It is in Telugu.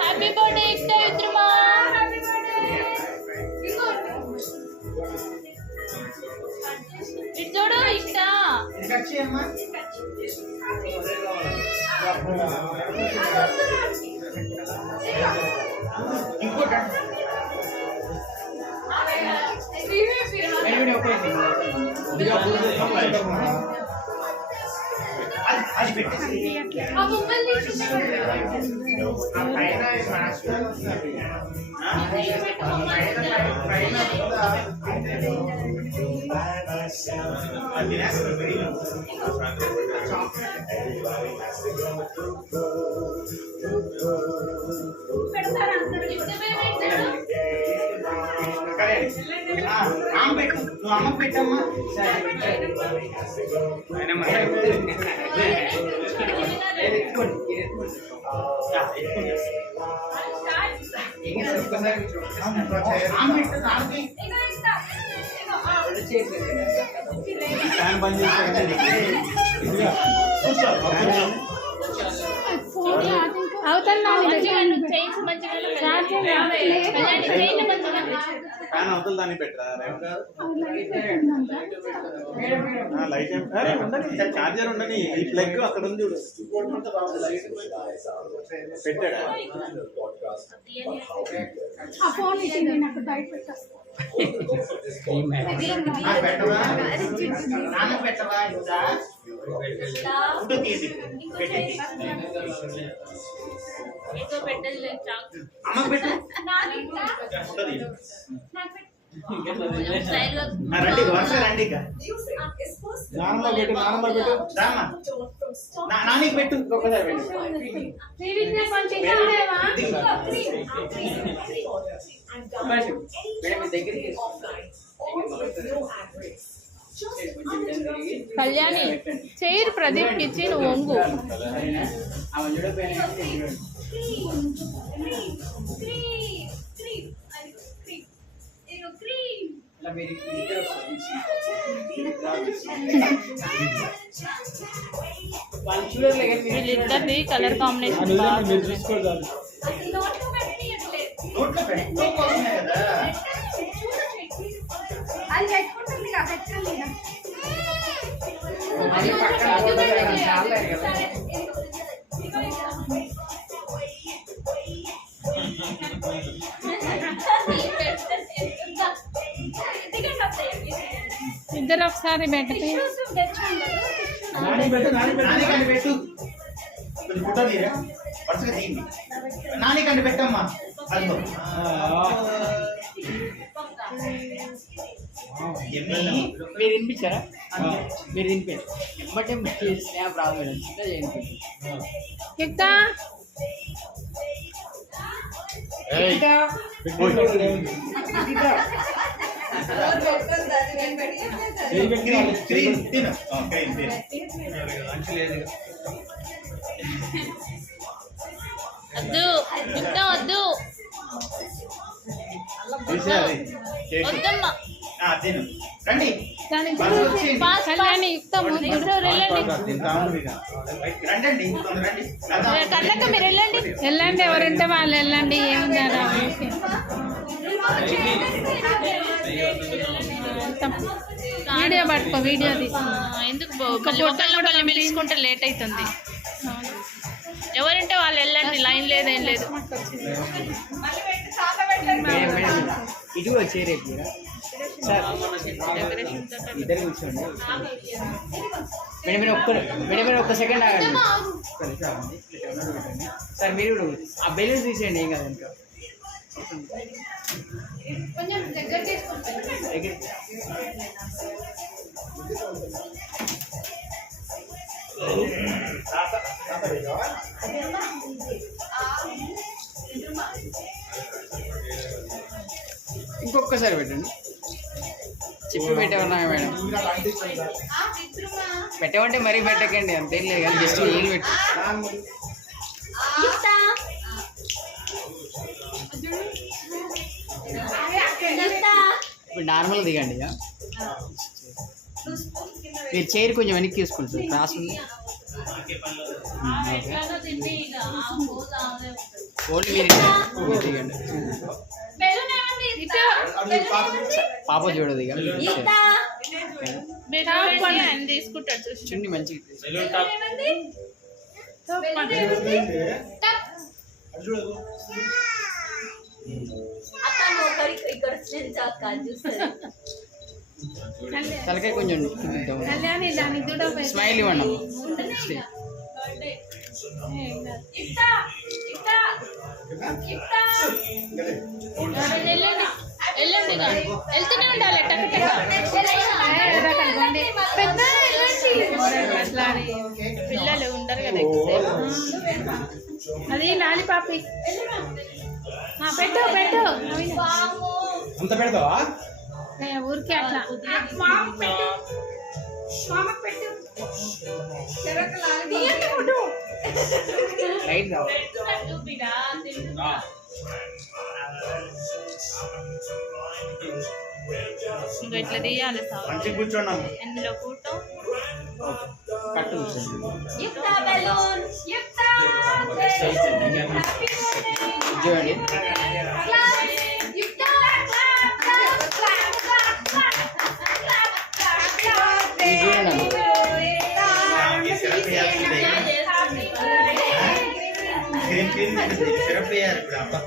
హ్యాపీ బర్త్డే ఇష్ట విద్రుమా. ఇటు చూడు ఇష్ట. అమ్మకు పెట్టమ్మా. ఫ్యాన్ బంద్ ఫ్యాన్ అవతల దాన్ని పెట్టరా. లైట్ ఉండని, చార్జర్ ఉండని. ఈ ప్లగ్ అక్కడ ఉంది చూడు, పెట్టాడా? రండి వరుస రండి. నానమ్మ పెట్టు, నానమ్మ పెట్టు, నానికి పెట్టు, ఒక్కసారి పెట్టు. కళ్యాణి చైర్ ప్రదీప్ కిచ్చి నువ్వు వంగు. వీళ్ళిద్దరిది కలర్ కాంబినేషన్ ఇద్దరు ఒకసారి పెట్టు. నానికండి పెట్టమ్మా. మీరు తినిపించారా? మీరు తినిపించారు ఎమ్మటే స్నాప్ రాదు మేడం. చిన్న చేయండి. వద్దు వద్దు వద్దమ్మా. రండి కళ్ళక మీరు వెళ్ళండి. వెళ్ళండి, ఎవరంటే వాళ్ళు వెళ్ళండి. ఏముంది వీడియో పట్టుకో, వీడియోది ఎందుకు ఒకళ్ళు పిలుచుకుంటే లేట్ అవుతుంది. ఎవరంటే వాళ్ళు వెళ్ళండి, లైన్ లేదు ఏం లేదు. ఇటు వచ్చే రేపు ఇద్దరు కూర్చోండి మేడం. ఒక్క సెకండ్ ఆగండి సార్. మీరు కూడా ఆ బెలూన్స్ తీసేయండి, ఏం కాదు. ఇంకా ఇంకొకసారి పెట్టండి. చెప్పి పెట్టేవన్నా మేడం. పెట్టమంటే మరీ పెట్టకండి, అంతేం లేదు కానీ జస్ట్ ఏళ్ళు పెట్టు. ఇప్పుడు నార్మల్ దిగండి. ఇక మీరు చైర్ కొంచెం వెనక్కి తీసుకుంటారు, క్రాస్ ఉంది. ఎట్లానో తిండి ఇక ఆమె పోదు ఆమె ఉంటుంది. ఓన్లీ మీరు తీయండి. పాప చూడదు ఇక మీరు ఆయన తీసుకుంటాడు చూసి చున్ని మంచిగా తలకాయ కొంచెం కళ్యాణి దానికి కూడా స్మైల్ ఇవ్వండి అమ్మ. వెళ్ళండి వెళ్ళండి ఇక. వెళ్తూనే ఉండాలి టక్ పెద్ద అట్లా అని పిల్లలు ఉండరు కదా ఎక్కువసేపు. అది లాలిపాపి పెట్టు పెట్టు అంత పెడతావా? ఊరికే అట్లా లైట్ కావాలి. ఇంకా ఇట్లా తీయాలి సార్. మంచిగా కూర్చోండి అమ్మ. ఎందులో కూటం కట్టు చూడండి. ఇది చూడండి అమ్మ. సిరప్ వేయాలి ఇప్పుడు అమ్మ.